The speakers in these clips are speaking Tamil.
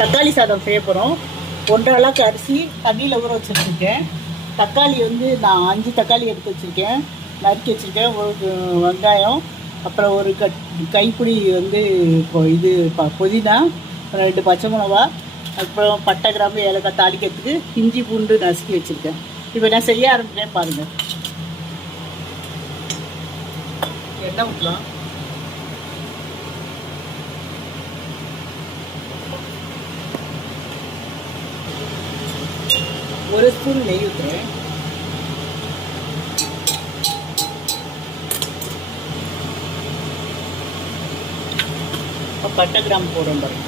தக்காளி சாதம் செய்ய போகிறோம். 1.5 அளவுக்கு அரிசி தண்ணியில் ஊற வச்சுருக்கேன். தக்காளி வந்து நான் 5 தக்காளி எடுத்து வச்சுருக்கேன், நறுக்கி வச்சுருக்கேன். ஒரு வெங்காயம், அப்புறம் ஒரு கைப்பிடி வந்து இது புதினா, அப்புறம் 2 பச்சை மிளகா, அப்புறம் பட்டை கிராம்பு ஏலக்காய் தாளிக்கிறதுக்கு இஞ்சி பூண்டு நசுக்கி வச்சுருக்கேன். இப்போ நான் செய்ய ஆரம்பிக்கிறேன் பாருங்கள். எண்ணெய் ஊற்றலாம். ஒரு ஸ்பூன் நெய் ஊற்றுறேன். பட்டை கிராம்பு போடுறோம் பாருங்க.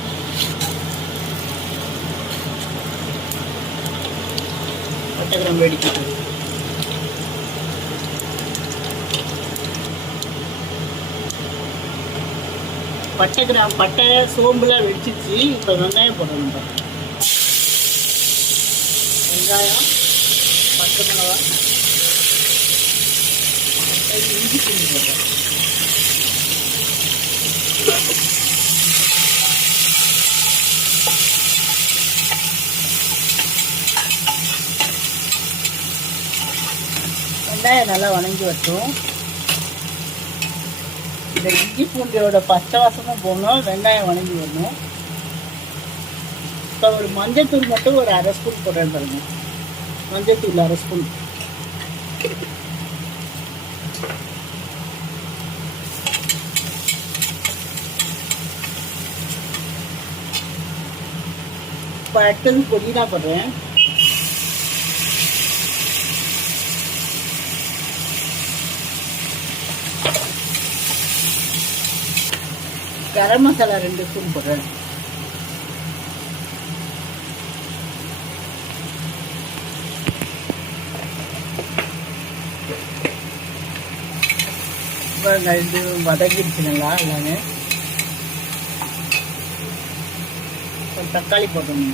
பட்டை கிராம்பு வெடிக்கிட்டு பட்டை சோம்புலாம் வெடிச்சிச்சு. இப்போ வெங்காயம் போடணும் பாருங்க. வெங்காயம், பச்சை மிளகா, இஞ்சி பூண்டு போடுறேன். வெங்காயம் நல்லா வணங்கி வச்சோம். இந்த இஞ்சி பூண்டியோட பச்சை வாசமும் போகணும், வெங்காயம் வணங்கி வரணும். இப்போ ஒரு மஞ்சள் மட்டும் ஒரு 1/2 ஸ்பூன் போடுறேன் பாருங்க. மஞ்சள் தூள் 1/2 ஸ்பூன். இப்போ அடுத்தது புதினா போடுறேன். கரம் மசாலா 2 ஸ்பூன் போடுறேன். இது வதக்கிடுச்சு நல்லா. எல்லாமே தக்காளி போட்டோம்.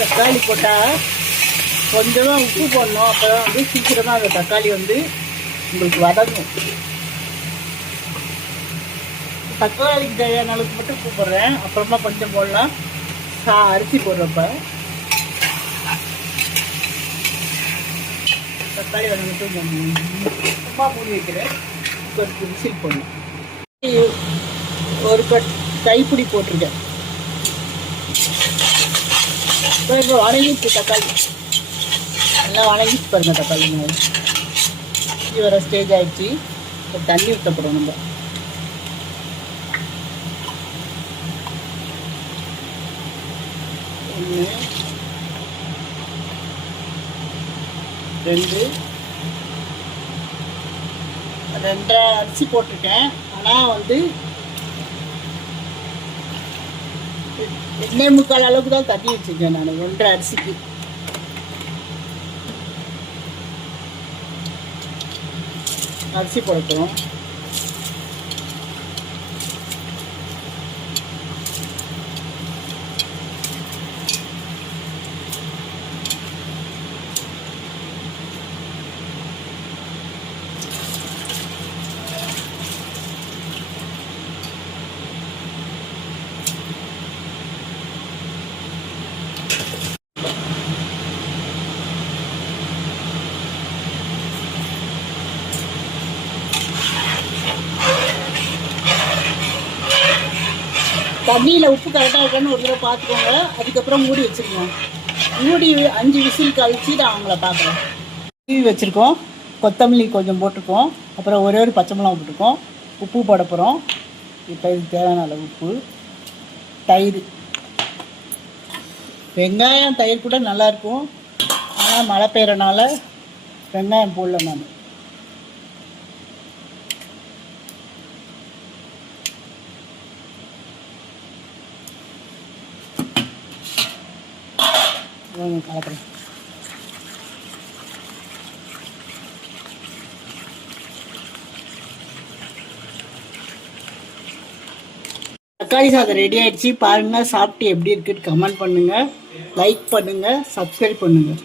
தக்காளி போட்டால் கொஞ்சமாக உப்பு போடணும். அப்போ தான் வந்து சீக்கிரமாக அந்த தக்காளி வந்து உங்களுக்கு வதங்கும். தக்காளிக்கு தேவையான அளவுக்கு மட்டும் உப்பு போடுறேன். அப்புறமா கொஞ்சம் போடலாம் அரிசி போடுறப்ப. தக்காளி வதங்கிட்டு சும்மா மூடி வைக்கிறேன். ஒரு விசில் போடணும். ஒரு கைப்பிடி போட்டிருக்கேன். இப்போ வணங்கிச்சு தக்காளி, நல்லா வணங்கிச்சு பாருங்க. தக்காளி வர ஸ்டேஜ் ஆகிடுச்சு. இப்போ தண்ணி ஊற்றப்படும். நம்ம 1 2 2 அரிசி போட்டிருக்கேன். ஆனால் வந்து 1.25 அளவுக்கு தான் தண்ணி வச்சுருக்கேன் நான் 1.5 அரிசிக்கு. அரிசி போடட்டும். தண்ணியில் உப்பு கரெக்டாக இருக்கான்னு ஒரு தடவை பார்த்துக்கோங்க. அதுக்கப்புறம் மூடி வச்சுருக்கோம். மூடி 5 விசில் கழிச்சு நான் அவங்கள பார்க்குறேன். தீவி வச்சுருக்கோம். கொத்தமல்லி கொஞ்சம் போட்டிருக்கோம். அப்புறம் ஒரே ஒரு பச்சை மிளகா போட்டிருக்கோம். உப்பு போட போகிறோம். இப்போ இதுக்கு தேவையான அளவு உப்பு. தயிர், வெங்காயம் தயிர் கூட நல்லாயிருக்கும். ஆனால் மழை பெய்யறனால வெங்காயம் போடல நான். கலக்கிறேன். தக்காளி சாதம் ரெடி ஆயிடுச்சு. பாருங்கள், சாப்பிட்டு எப்படி இருக்குன்னு கமெண்ட் பண்ணுங்கள், லைக் பண்ணுங்கள், சப்ஸ்கிரைப் பண்ணுங்கள்.